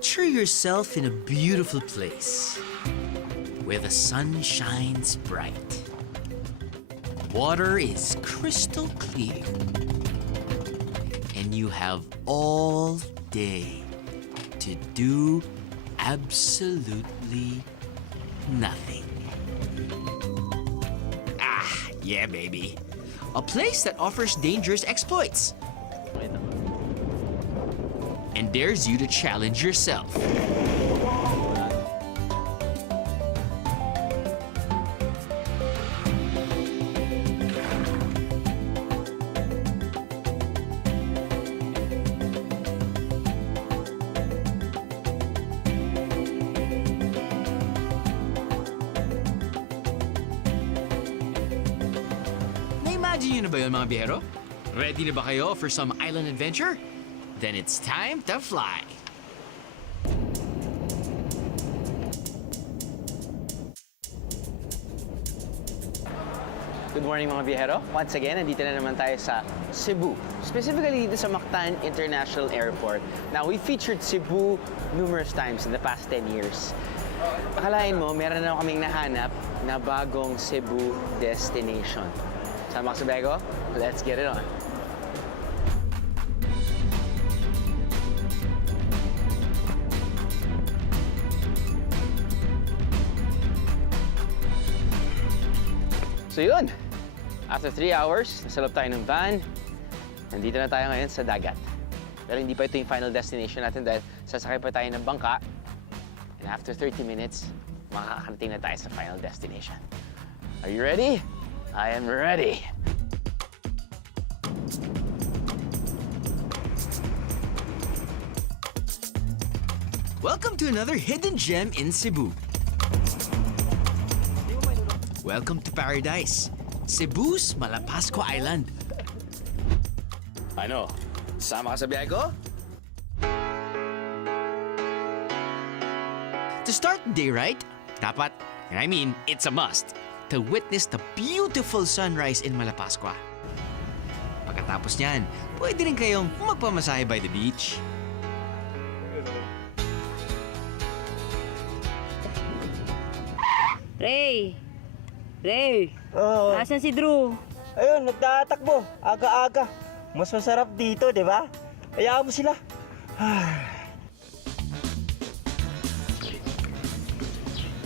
Picture yourself in a beautiful place where the sun shines bright. Water is crystal clear. And you have all day to do absolutely nothing. Yeah, baby. A place that offers dangerous exploits and dares you to challenge yourself. Na-imagine nyo na ba yun, mga biyero? Ready na ba kayo for some island adventure? Then it's time to fly. Good morning mga biyahero. Once again, nandito na naman tayo sa Cebu. Specifically dito sa Mactan International Airport. Now, we featured Cebu numerous times in the past 10 years. Akalain mo, meron na kaming nahanap na bagong Cebu destination. Sama ka sa bego? Let's get it on. So yun, after 3 hours, nasa loob tayo ng van. Nandito na tayo ngayon sa dagat. Pero hindi pa ito yung final destination natin dahil sasakay pa tayo ng bangka. And after 30 minutes, makakarating na tayo sa final destination. Are you ready? I am ready. Welcome to another hidden gem in Cebu. Welcome to paradise, Cebu's Malapascua Island. Ano? Sama ka sa biyahe ko? To start the day right, dapat, and I mean, it's a must, to witness the beautiful sunrise in Malapascua. Pagkatapos niyan, pwede rin kayong magpamasahe by the beach. Ray! Ray! Oo. Nasaan si Drew? Ayun, nagtatakbo. Aga-aga. Mas masarap dito, di ba? Hayaan mo sila.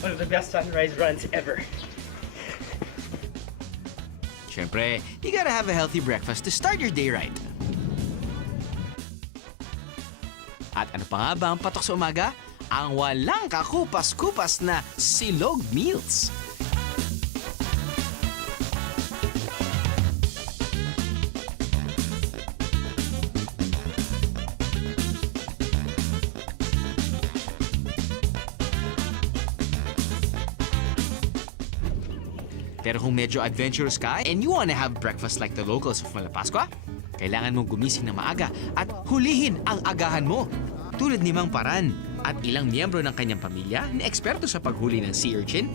One of the best sunrise runs ever. Siyempre, you gotta have a healthy breakfast to start your day right. At ano pa nga ba ang patok sa umaga? Ang walang kakupas-kupas na silog meals. Pero kung medyo adventurous ka and you wanna have breakfast like the locals of Malapascua, kailangan mong gumising na maaga at hulihin ang agahan mo. Tulad ni Mang Paran at ilang miyembro ng kanyang pamilya na eksperto sa paghuli ng sea urchin,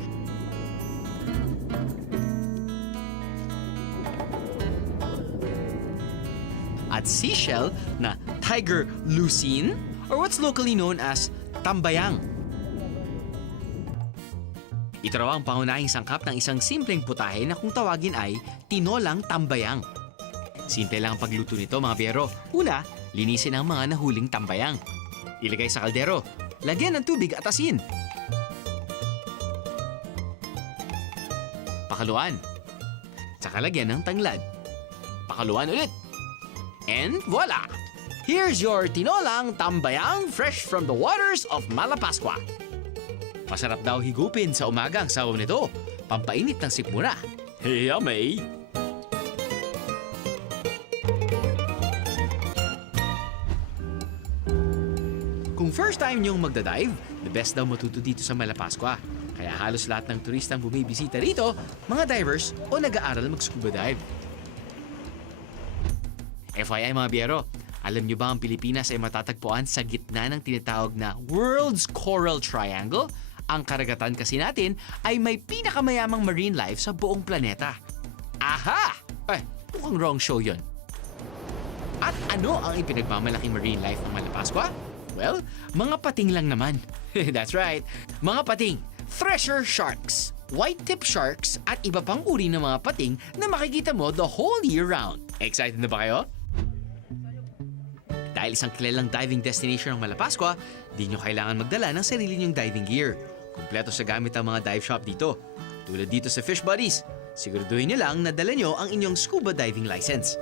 at seashell na tiger lucine or what's locally known as tambayang. Ito raw ang pangunahing sangkap ng isang simpleng putahe na kung tawagin ay tinolang tambayang. Simple lang ang pagluto nito, mga biyero. Una, linisin ang mga nahuling tambayang. Ilagay sa kaldero. Lagyan ng tubig at asin. Pakaluan. Tsaka lagyan ng tanglad. Pakaluan ulit. And voila! Here's your tinolang tambayang fresh from the waters of Malapascua. Masarap daw higupin sa umaga ang sabaw nito. Pampainit ng sikmura. Yummy! Kung first time niyong magdadive, the best daw matuto dito sa Malapascua. Kaya halos lahat ng turistang bumibisita rito, mga divers o nag-aaral mag-scuba dive. FYI mga biyero, alam niyo ba ang Pilipinas ay matatagpuan sa gitna ng tinatawag na World's Coral Triangle? Ang karagatan kasi natin ay may pinakamayamang marine life sa buong planeta. Aha! Mukhang wrong show yun. At ano ang ipinagmamalaking marine life ng Malapascua? Well, mga pating lang naman. That's right, mga pating. Thresher sharks, white-tip sharks, at iba pang uri ng mga pating na makikita mo the whole year round. Excited na ba kayo? Dahil isang kilalang diving destination ng Malapaskwa, di nyo kailangan magdala ng sarili nyong diving gear. Kumpleto sa gamit ang mga dive shop dito. Tulad dito sa Fish Buddies, siguraduhin nyo lang na dala nyo ang inyong scuba diving license.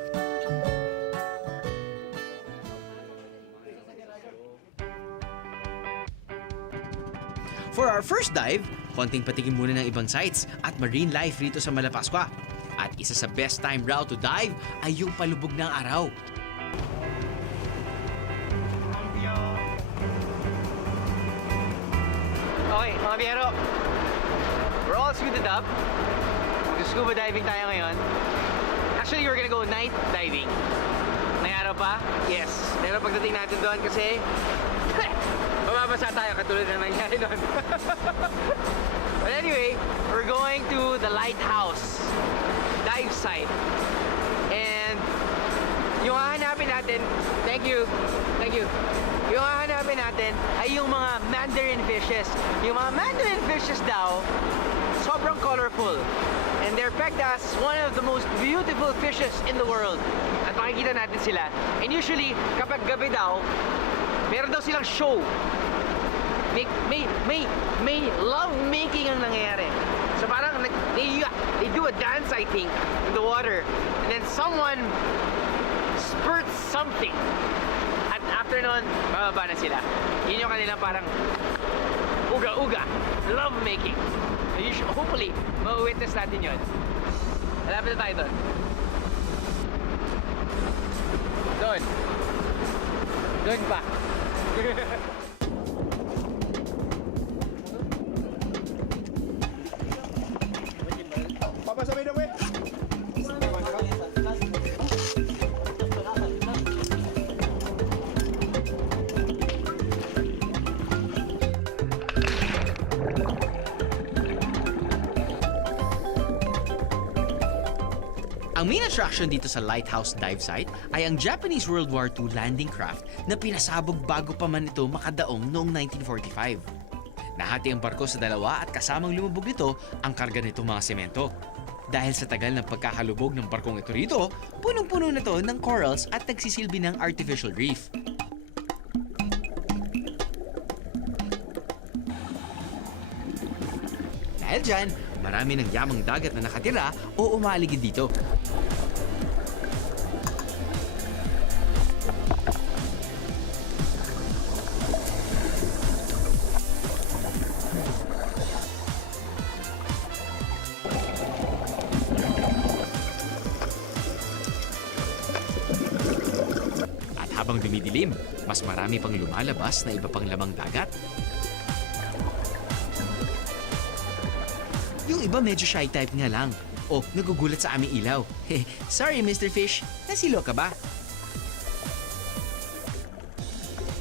For our first dive, konting patingin muna ng ibang sites at marine life rito sa Malapaskwa. At isa sa best time route to dive ay yung palubog ng araw. Okay, mga biyero. We're all suited up. Scuba diving tayo ngayon. Actually, we're gonna go night diving. May araw pa? Yes. Pero pagdating natin doon kasi mababasa tayo katulad ng nangyari doon. But anyway, we're going to the lighthouse dive site. And yung hahanapin natin, thank you. Yung hahanapin natin ay yung mga mandarin fishes. Yung mga mandarin fishes daw, sobrang colorful. And they're pegged as one of the most beautiful fishes in the world. At makikita natin sila. And usually, kapag gabi daw, meron daw silang show. May love making ang nangyayari. So parang they do a dance, I think, in the water. And then someone spurts something. At after nun, bababa na sila. Yun yung kanilang parang uga-uga, love making. So hopefully, ma-witness natin yun. Malapit na tayo doon. Doon pa. Papasabay na, we. Ang main attraction dito sa Lighthouse Dive Site ay ang Japanese World War II landing craft na pinasabog bago pa man ito makadaong noong 1945. Nahati ang barko sa dalawa at kasamang lumubog nito ang karga nitong mga semento. Dahil sa tagal ng pagkakalubog ng barkong ito rito, punong-puno na to ng corals at nagsisilbi ng artificial reef. Dahil dyan, marami ng yamang dagat na nakatira o umaligid dito. At habang dumidilim, mas marami pang lumalabas na iba pang lamang dagat. Yung iba medyo shy type nga lang. O, nagugulat sa aming ilaw. Sorry, Mr. Fish. Nasilo ka ba?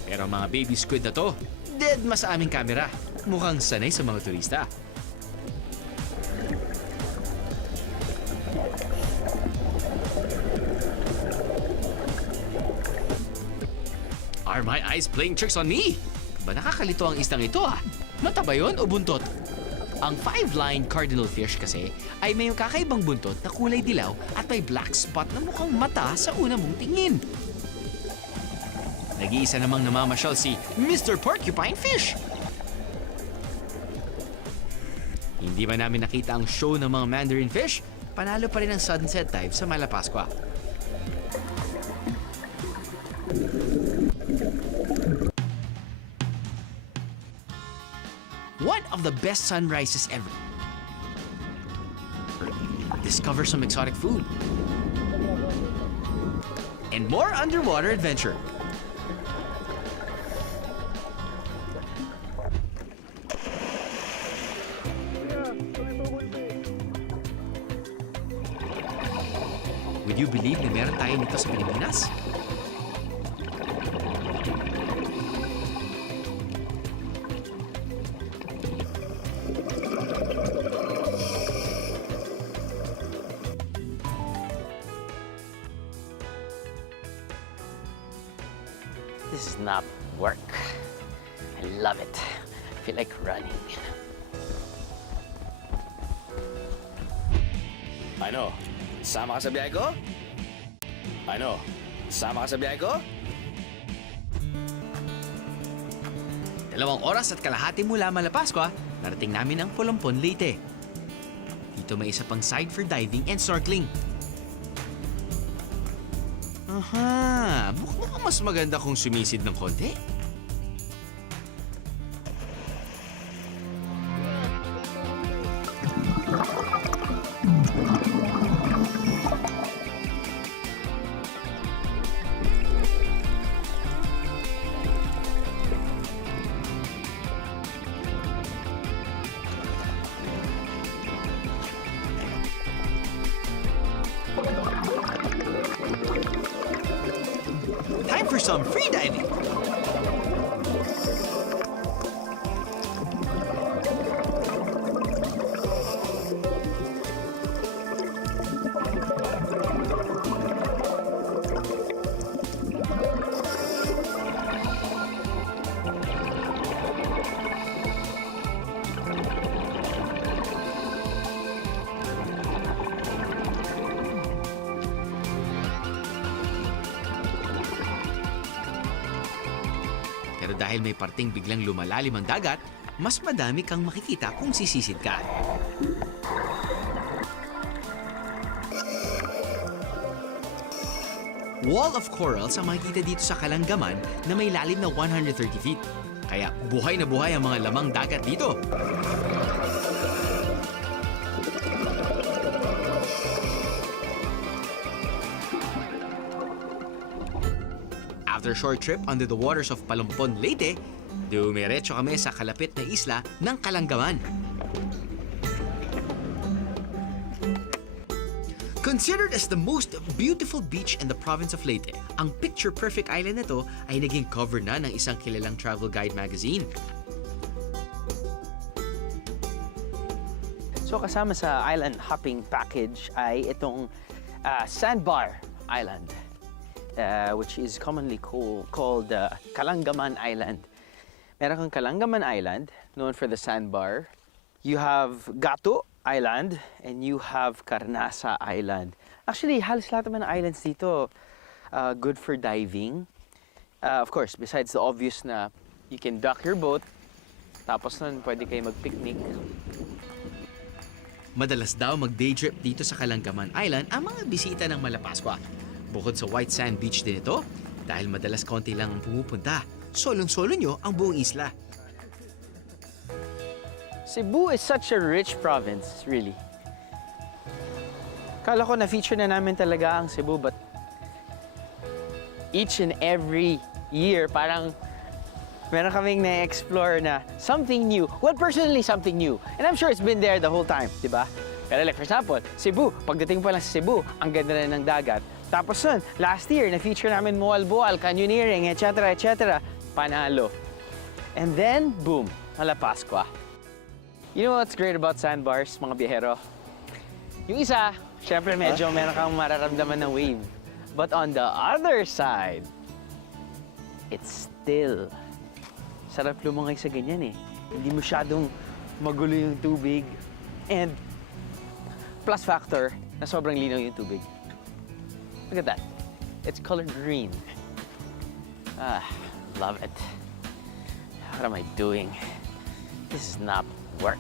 Pero mga baby squid na to, dead mas sa aming camera. Mukhang sanay sa mga turista. Are my eyes playing tricks on me? Ba nakakalito ang istang ito ah? Mata ba yun o buntot? Ang 5-line cardinal fish kasi ay may kakaibang buntot na kulay dilaw at may black spot na mukhang mata sa una mong tingin. Nag-iisa namang namamasyal si Mr. Porcupine Fish. Hindi ba namin nakita ang show ng mga mandarin fish? Panalo pa rin ang sunset dive sa Malapaskwa. One of the best sunrises ever. Discover some exotic food. And more underwater adventure. Would you believe na meron tayo nito sa Pilipinas? This is not work. I love it. I feel like running. Ano? Sama ka sa biyahe ko? Ano? Sama ka sa biyahe ko? 2 oras at kalahati mula Malapascua, narating namin ang Polompon, Leyte. Dito may isa pang side for diving and snorkeling. Aha, mukhang mas maganda kung sumisid ng konti. Time for some free diving. Pero dahil may parting biglang lumalalim ang dagat, mas madami kang makikita kung sisisid ka. Wall of corals ang makikita dito sa Kalanggaman na may lalim na 130 feet. Kaya buhay na buhay ang mga lamang dagat dito. After a short trip under the waters of Palompon, Leyte, dumiretso kami sa kalapit na isla ng Kalanggaman. Considered as the most beautiful beach in the province of Leyte, ang picture-perfect island na to ay naging cover na ng isang kilalang travel guide magazine. So kasama sa island hopping package ay itong Sandbar Island, which is commonly called Kalanggaman Island. Meron kang Kalanggaman Island, known for the sandbar. You have Gato Island, and you have Carnasa Island. Actually, halos lahat naman ng islands dito good for diving. Of course, besides the obvious na you can dock your boat, tapos nun pwede kayo mag-picnic. Madalas daw mag-day trip dito sa Kalanggaman Island ang mga bisita ng Malapascua. Bukod sa white sand beach din ito, dahil madalas konti lang ang pumupunta, solong-solo nyo ang buong isla. Cebu is such a rich province, really. Kala ko na-feature na namin talaga ang Cebu, but each and every year, parang meron kaming na-explore na something new. Well, personally, something new. And I'm sure it's been there the whole time, di ba? Pero like, for example, Cebu, pagdating pa lang sa Cebu, ang ganda na ng dagat. Tapos nun, last year, na-feature namin Moalboal, canyoneering, etc., etc. Panalo. And then, boom, Malapascua. You know what's great about sandbars, mga biyahero? Yung isa, syempre medyo meron kang mararamdaman ng wave. But on the other side, it's still. Sarap lumangay sa ganyan eh. Hindi masyadong magulo yung tubig. And plus factor na sobrang linaw yung tubig. Look at that. It's colored green. Ah, love it. What am I doing? This is not work.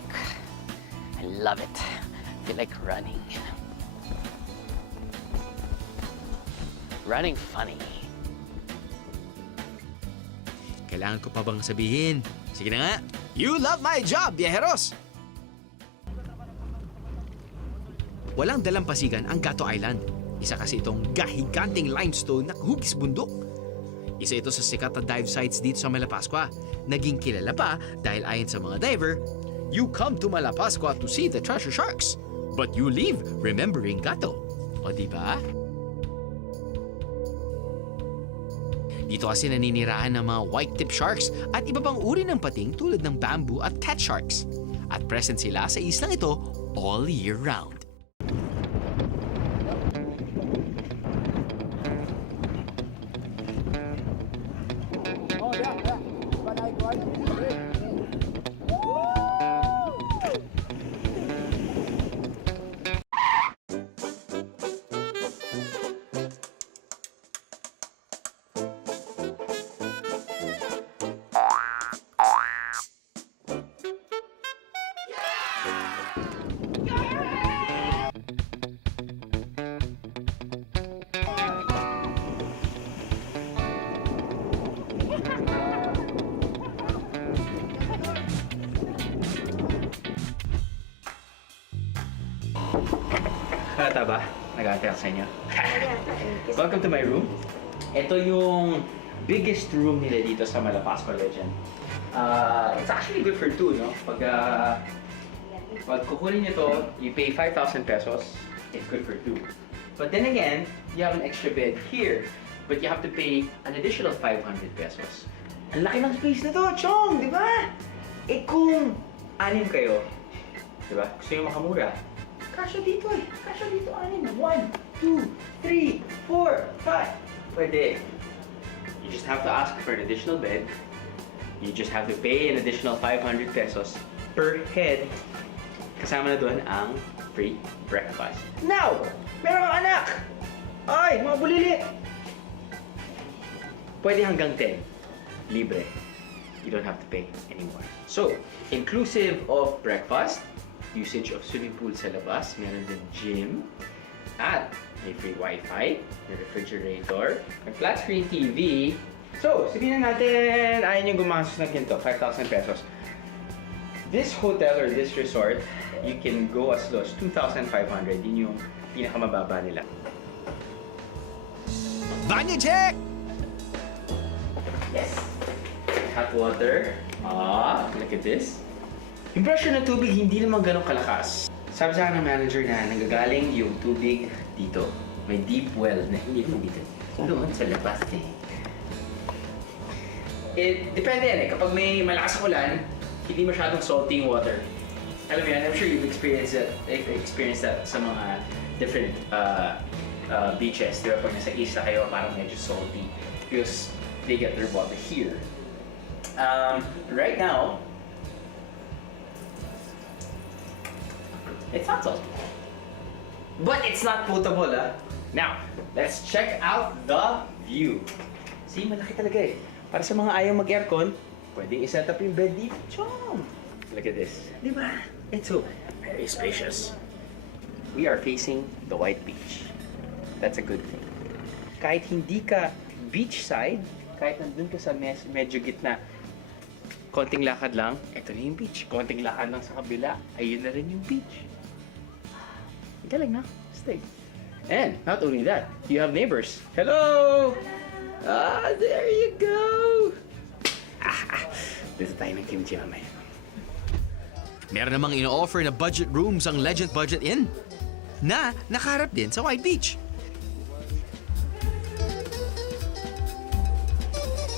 I love it. I feel like running. Running funny. Kailangan ko pa bang sabihin? Sige na nga. You love my job, biyaheros! Walang dalampasigan ang Gato Island. Isa kasi itong gahiganting limestone na hugis bundok. Isa ito sa sikat na dive sites dito sa Malapascua. Naging kilala pa dahil ayon sa mga diver, you come to Malapascua to see the treasure sharks, but you leave remembering Gato. O diba? Dito kasi naninirahan ng mga white-tip sharks at iba pang uri ng pating tulad ng bamboo at cat sharks. At present sila sa islang ito all year round. Oh, yeah. nag-aantay ako sa inyo. Welcome to my room. Ito yung biggest room nila dito sa Malapascua Legend. It's actually good for two, no? Pag kukunin nyo to, you pay 5,000 pesos. It's good for two. But then again, you have an extra bed here. But you have to pay an additional 500 pesos. Ang laki ng space na to, Chong! Di ba? Eh kung anim kayo, di ba? Gusto nyo makamura. Kasya dito eh. Kasya dito anim. 1, 2, 3, 4, 5. Pwede. You just have to ask for an additional bed. You just have to pay an additional 500 pesos per head. Kasama na doon ang free breakfast. Now, meron kang anak! Ay, mga bulili! Pwede hanggang 10. Libre. You don't have to pay anymore. So, inclusive of breakfast, usage of swimming pool sa labas, meron din gym, at may free wifi, may refrigerator, may flat screen TV. So, sabihin na natin, ayaw nyo gumastos ng ginto, 5,000 pesos. This hotel or this resort, you can go as low as 2,500. Yun yung pinakamababa nila. Banyo check! Yes! Hot water. Look at this. Yung pressure ng tubig, hindi naman ganun kalakas. Sabi sa akin ng manager na nanggagaling yung tubig dito. May deep well na hindi naman dito. Doon sa labas eh. Depende yan eh. Kapag may malakas na ulan, hindi masyadong salty yung water. Alam mo yan, I'm sure you've experienced that sa mga different beaches. Di ba? Pag nasa isla kayo, parang medyo salty. Because they get their water here. Right now, it's not salty. But it's not potable, ah. Now, let's check out the view. See, malaki talaga eh. Para sa mga ayaw mag-aircon, pwedeng iset up yung bed dito. Chong! Look at this. Di ba? It's so very spacious. We are facing the White Beach. That's a good thing. Kahit hindi ka beachside, kahit nandun ka sa medyo gitna, konting lakad lang, ito na yung beach. Konting lakad lang sa kabila, ayun na rin yung beach. Galing na. Stay. And not only that, you have neighbors. Hello! There you go! Dito tayo ng kimchi mamaya. Meron namang ino-offer na budget rooms ang Legend Budget Inn na nakaharap din sa White Beach.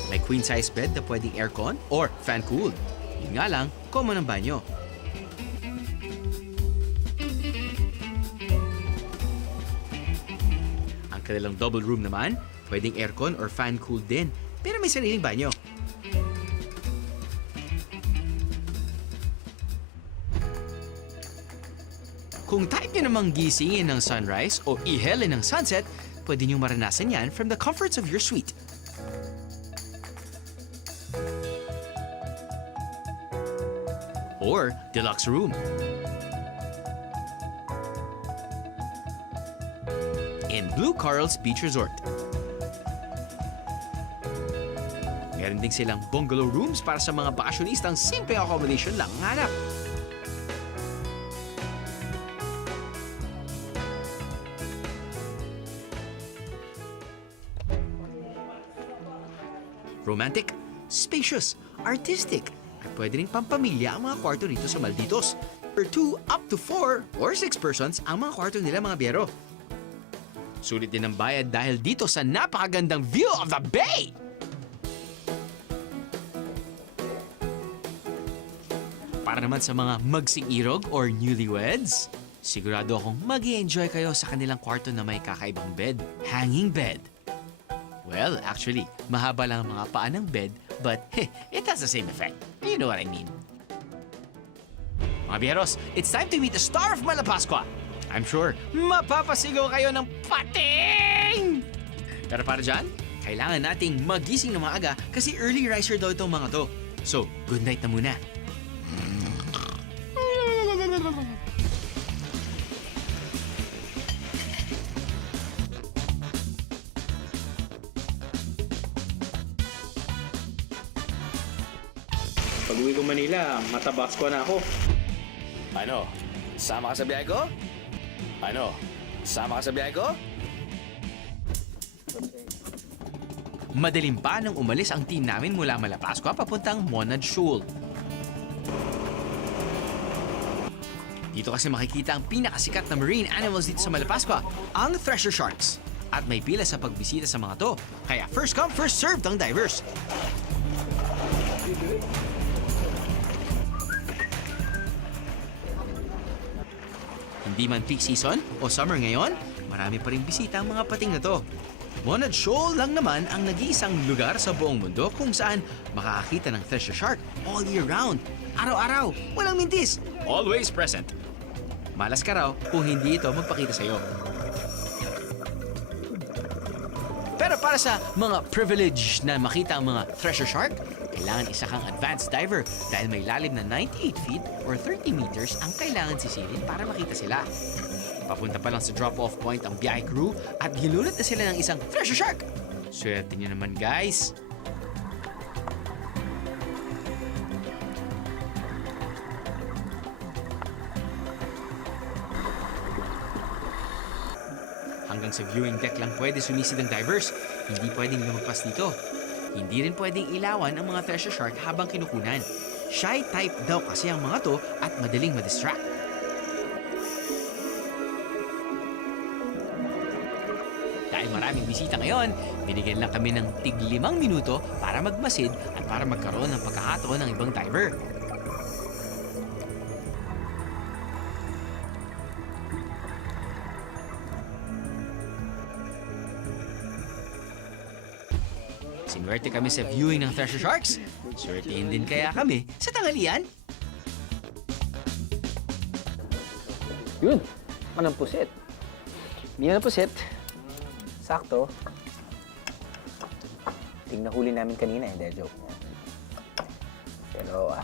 May queen-size bed na pwedeng aircon or fan-cooled. Yun nga lang, common ang banyo. Ang kanilang double room naman, pwedeng aircon or fan-cooled din, pero may sariling banyo. Kung type nyo namang gisingin ng sunrise o ihelin ng sunset, pwede nyo maranasan yan from the comforts of your suite. Or deluxe room. In Blue Corals Beach Resort. Meron din silang bungalow rooms para sa mga bakasyonistang simpleng accommodation lang ang hanap. Romantic, spacious, artistic, at pwede rin pampamilya ang mga kwarto rito sa Malditos. For 2 up to 4 or 6 persons ang mga kwarto nila mga biyero. Sulit din ang bayad dahil dito sa napakagandang view of the bay! Para naman sa mga magsing-irog or newlyweds, sigurado akong mag-i-enjoy kayo sa kanilang kwarto na may kakaibang bed, hanging bed. Well, actually, mahaba lang ang mga paa ng bed, but it has the same effect. You know what I mean. Mga biyeros, it's time to meet the star of Malapascua. I'm sure, mapapasigaw kayo ng pating! Pero para dyan, kailangan nating magising ng maaga kasi early riser daw itong mga to. So, good night na muna. Pag-uwi ko Manila, matabas ko na ako. Ano? Sama ka sa biyahe ko? Ano? Sama ka sa biyahe ko? Madaling pa nang umalis ang team namin mula Malapascua papuntang Monad Shoal. Dito kasi makikita ang pinakasikat na marine animals dito sa Malapascua, ang thresher sharks. At may pila sa pagbisita sa mga to, kaya first come, first served ang divers. Hindi man peak season o summer ngayon, marami pa rin bisita ang mga pating na to. Monad Shoal lang naman ang nag-iisang lugar sa buong mundo kung saan makakakita ng thresher shark all year round. Araw-araw, walang mintis, always present. Malas ka raw kung hindi ito magpakita sa'yo. Pero para sa mga privilege na makita ang mga thresher shark, kailangan isa kang advanced diver dahil may lalim na 98 feet or 30 meters ang kailangan sisilin para makita sila. Papunta pa lang sa drop-off point ang biyahe crew at ginulat na sila ng isang thresher shark. Swerte nyo naman, guys. Hanggang sa viewing deck lang pwede sumisid ang divers. Hindi pwedeng lumagpas dito. Hindi rin pwedeng ilawan ang mga thresher shark habang kinukunan. Shy type daw kasi ang mga to at madaling madistract. Dahil maraming bisita ngayon, binigyan lang kami ng tig-5 minuto para magmasid at para magkaroon ng pagkakataon ng ibang diver. Sinuwerte kami sa viewing ng thresher sharks. Swertein din kaya kami sa tanghalian. Yun, manang pusit. Hindi na pusit. Sakto. Tingnan huli namin kanina, hindi joke. Pero,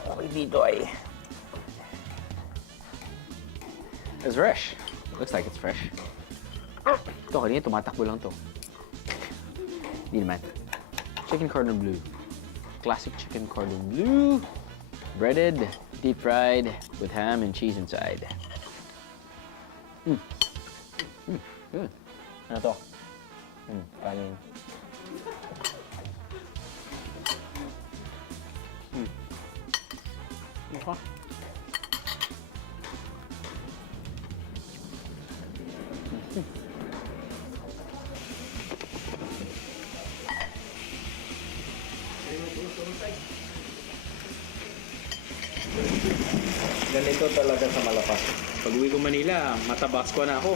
okay dito ay... It's fresh. Looks like it's fresh. Ito, kanina tumatakbo lang to. Hindi naman. Chicken cordon bleu. Classic chicken cordon bleu. Breaded, deep fried, with ham and cheese inside. Good. Ano to? Kanin. Ako. Ganito talaga sa Malapas. Pag uwi ko Manila, matabasco na ako.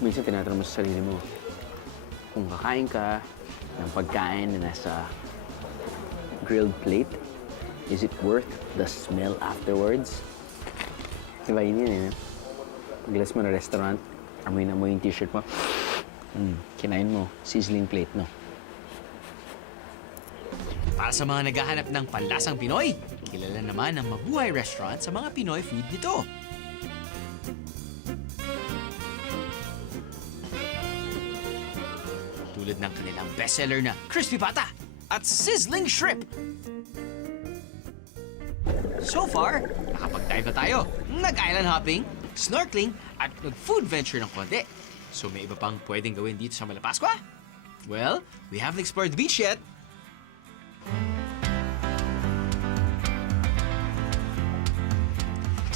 Minsan tinatanong mo sa sarili mo, kung kakain ka ng pagkain na nasa grilled plate, is it worth the smell afterwards? Diba yun yun eh? Paglas mo na restaurant, amoy na mo yung t-shirt mo, kinain mo, sizzling plate, no? Para sa mga naghahanap ng panlasang Pinoy, kilala naman ang Mabuhay Restaurant sa mga Pinoy food nito. Tulad ng kanilang bestseller na Crispy Pata at Sizzling Shrimp. So far, nakapag-dive na tayo, nag-island hopping, snorkeling, at nag-food venture ng konti. So may iba pang pwedeng gawin dito sa Malapascua? Well, we haven't explored the beach yet.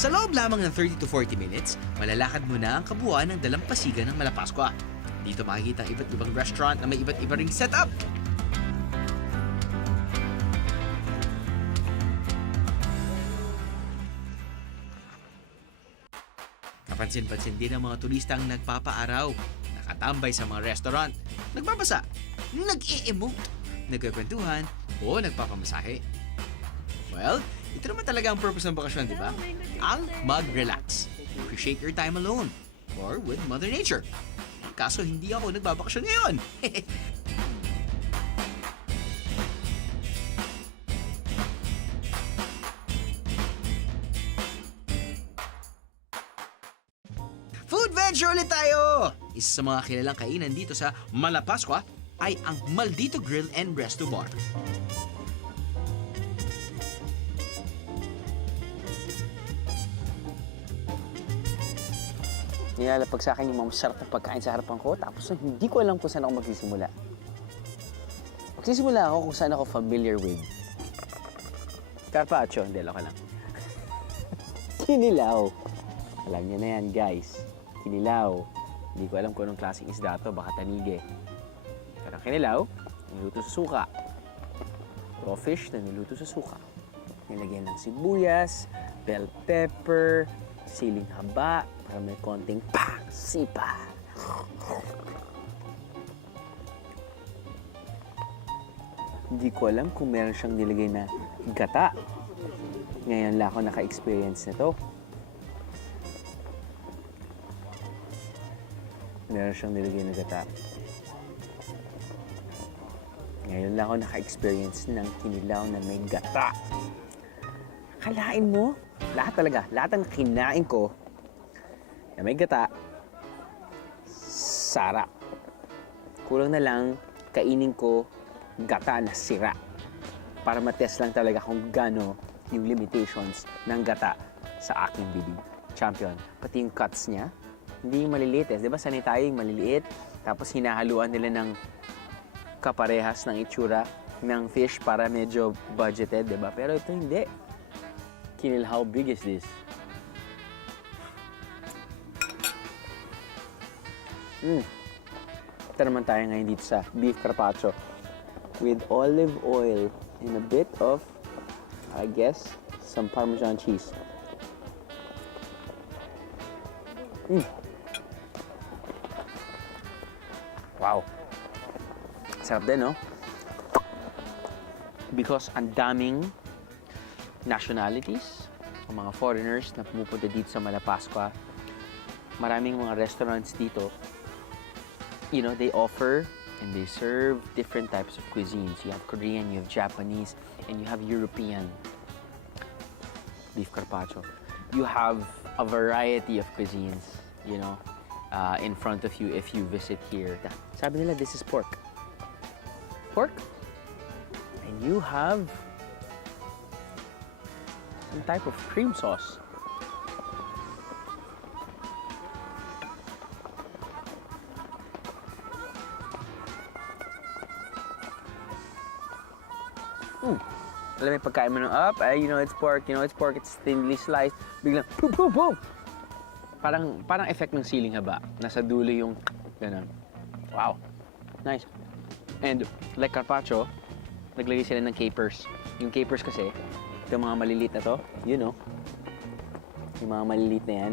Sa loob lamang ng 30 to 40 minutes, malalakad mo na ang kabuuan ng dalampasigan ng Malapascua. Dito makikita ang iba't ibang restaurant na may iba't iba ring setup. Kapansin-pansin din ang mga turistang nagpapaaraw, nakatambay sa mga restaurant, nagbabasa, nag-i-emote, nagkakwentuhan, o nagpapamasahe. Well, ito naman talaga ang purpose ng bakasyon, di ba? Ang mag-relax. Appreciate your time alone or with Mother Nature. Kaso hindi ako nagbabakasyon ngayon. Food venture ulit tayo! Isa sa mga kilalang kainan dito sa Malapascua ay ang Maldito Grill and Resto Bar. nilalapag sa akin yung mga masarap na pagkain sa harapan ko, tapos hindi ko alam kung saan ako magsisimula. Magsisimula ako kung saan ako familiar with. Carpaccio, hindi, loko lang. Kinilaw. Alam niyo na yan, guys. Kinilaw. Hindi ko alam kung anong klaseng isda to, baka tanige. Pero kinilaw, niluto sa suka. Raw fish na niluto sa suka. Nilagyan ng sibuyas, bell pepper, siling haba, para may konting sipa. Hindi ko alam kung meron siyang nilagay na gata. Ngayon lang ako naka-experience na to. Meron siyang nilagay na gata. Ngayon lang ako naka-experience ng kinilaw na may gata. Kalain mo, lahat talaga, lahat ng kinain ko na may gata, sarap. Kulang na lang kainin ko gata na sira para matest lang talaga kung gaano yung limitations ng gata sa aking bibig. Champion. Pati yung cuts niya, hindi yung maliliit eh. Di ba sanay tayo yung maliliit, tapos hinahaluan nila ng kaparehas ng itsura ng fish para medyo budgeted, di ba? Pero ito hindi. Kinil, how big is this? Ito naman tayo ngayon dito sa beef carpaccio with olive oil and a bit of, I guess, some Parmesan cheese. Wow. Sarap din, no? Because ang daming nationalities, ang mga foreigners na pumupunta dito sa Malapascua, maraming mga restaurants dito, you know, they offer and they serve different types of cuisines. You have Korean, you have Japanese, and you have European beef carpaccio. You have a variety of cuisines, you know, in front of you if you visit here. Sabi nila, this is pork. Pork. And you have some type of cream sauce. Alam mo yung pagkain mo ng up, you know it's pork, it's thinly sliced, biglang boom, boom, boom. Parang effect ng siling haba. Nasa dulo yung ganun. Wow. Nice. And like carpaccio, naglagay sila ng capers. Yung capers kasi, yung mga maliliit na to, you know, yung mga maliliit na yan,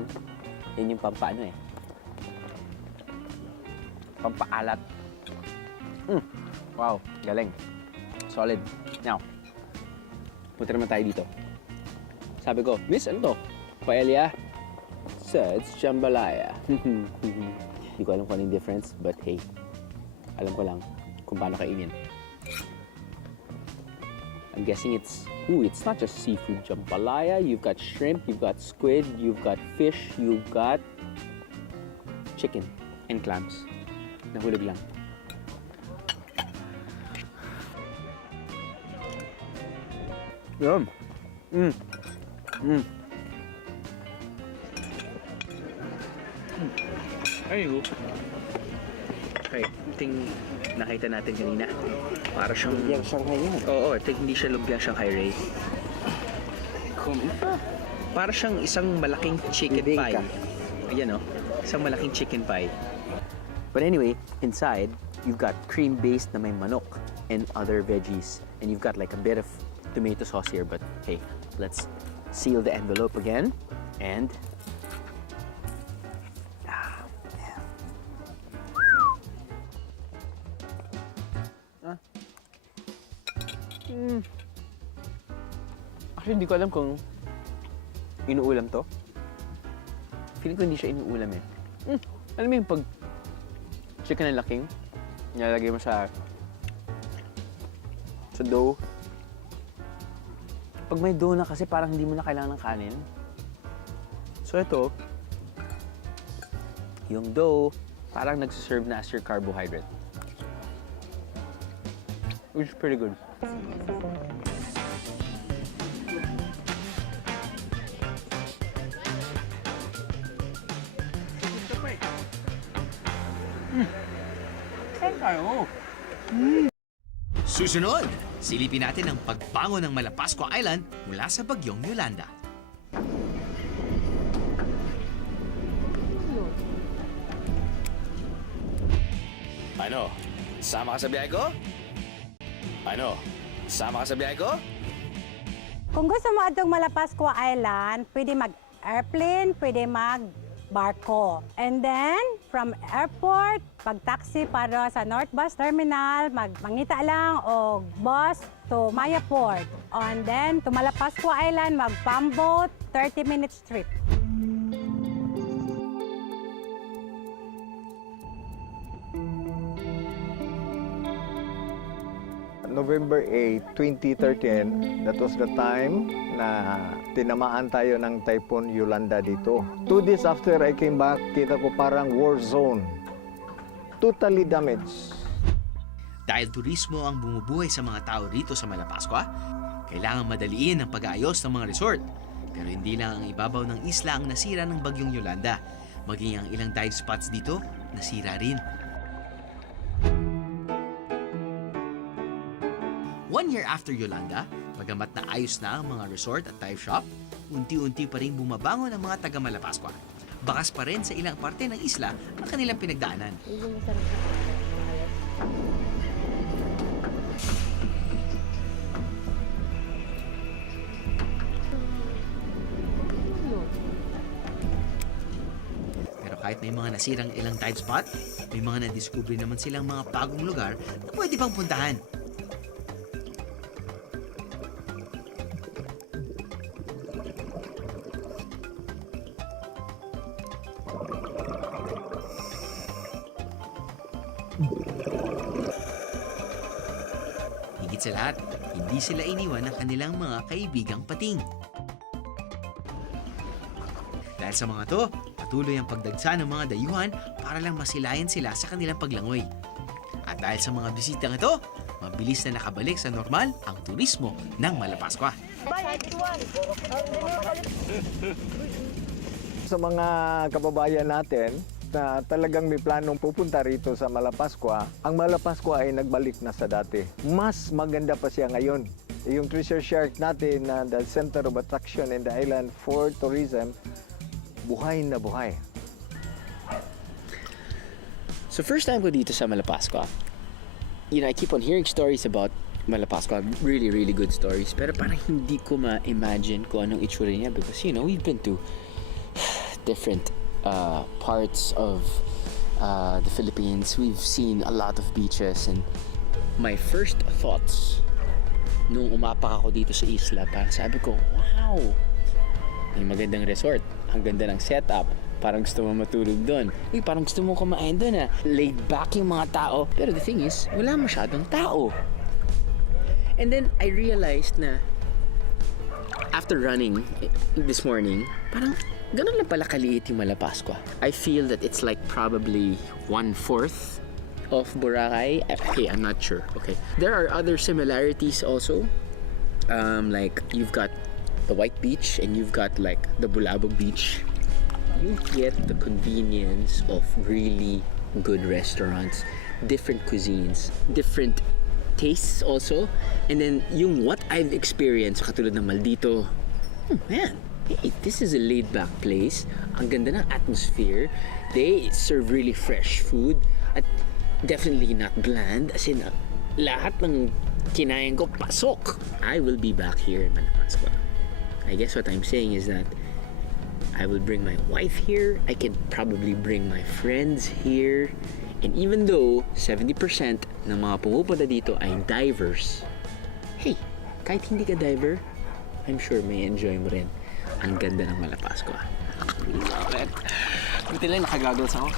yan yung pampaano eh. Pampaalat. Wow, galing. Solid. Now, punta naman tayo dito. Sabi ko, Miss, ano to? Paella? So, it's jambalaya. Hindi ko alam kung anong difference, but hey, alam ko lang kung paano kainin. I'm guessing it's not just seafood jambalaya. You've got shrimp, you've got squid, you've got fish, you've got chicken and clams. Nahulog lang. Yum. Ayun. Okay, ting nakita natin kanina. Para siyang lumpiang Shanghai yan. Oo, hindi siya lumpiang Shanghai, Ray. Para siyang isang malaking chicken pie. Ayan oh, isang malaking chicken pie. But anyway, inside, you've got cream-based na may manok and other veggies. And you've got like a bit of tomato sauce here, but hey, let's seal the envelope again. And actually, hindi ko alam kung inuulam to. Feeling ko hindi siya inuulam eh. Alam mo yung pag chicken na laking, nilalagay mo sa dough. Pag may dough na kasi parang hindi mo na kailangan ng kanin. So ito, yung dough, parang nagsiserve na as your carbohydrate. Which is pretty good. Susunod, silipin natin ang pagbangon ng Malapascua Island mula sa bagyong Yolanda. Ano? Sama ka sa biyahe ko? Ano? Sama ka sa biyahe ko? Kung gusto mo atong Malapascua Island, pwede mag-airplane, pwede mag-barko. And then, from airport, pag-taxi para sa North Bus Terminal, mangita lang o bus to Maya Port. And then, to Malapascua Island, mag-pamboat, 30 minutes trip. November 8, 2013, that was the time na tinamaan tayo ng Typhoon Yolanda dito. 2 days after I came back, kita ko parang war zone. Totally damaged. Dahil turismo ang bumubuhay sa mga tao rito sa Malapascua, kailangan madaliin ang pag-aayos ng mga resort. Pero hindi lang ang ibabaw ng isla ang nasira ng bagyong Yolanda. Maging ang ilang dive spots dito, nasira rin. 1 year after Yolanda, bagamat na ayos na ang mga resort at dive shop, unti-unti pa rin bumabangon ang mga taga Malapascua. Bakas pa rin sa ilang parte ng isla ang kanilang pinagdaanan. Pero kahit may mga nasirang ilang dive spot, may mga nadiskubre naman silang mga bagong lugar na pwede pang puntahan. Higit sa lahat, hindi sila iniwan ng kanilang mga kaibigang pating. Dahil sa mga to, patuloy ang pagdagsa ng mga dayuhan para lang masilayan sila sa kanilang paglangoy. At dahil sa mga bisitang ito, mabilis na nakabalik sa normal ang turismo ng Malapascua. Sa mga kababayan natin na talagang may planong pupunta rito sa Malapascua, ang Malapascua ay nagbalik na sa dati. Mas maganda pa siya ngayon. Yung treasure shark natin na the center of attraction in the island for tourism, buhay na buhay. So first time ko dito sa Malapascua, I keep on hearing stories about Malapascua, really, really good stories. Pero parang hindi ko ma-imagine kung anong itsura niya because, we've been to different parts of the Philippines. We've seen a lot of beaches and my first thoughts nung umapak ako dito sa isla, parang sabi ko, wow! May magandang resort. Ang ganda ng setup. Parang gusto mo matulog doon. Parang gusto mo kumain doon. Laid back yung mga tao. Pero the thing is, wala masyadong tao. And then, I realized na after running this morning, parang ganun lang pala kaliit yung Malapascua. I feel that it's like probably 1/4 of Boracay. Okay, I'm not sure. Okay. There are other similarities also. Like, you've got the White Beach and you've got like the Bulabog Beach. You get the convenience of really good restaurants, different cuisines, different tastes also. And then yung what I've experienced, katulad ng Maldito, man, hey, this is a laid-back place. Ang ganda ng atmosphere. They serve really fresh food at definitely not bland. As in, lahat ng kinain ko, pasok. I will be back here in Malapascua. I guess what I'm saying is that I will bring my wife here. I can probably bring my friends here. And even though 70% ng mga pumupunta dito ay divers, hey, kahit hindi ka diver, I'm sure may enjoy mo rin ang ganda ng Malapascua. Love it. Buti lang nakagagals ako.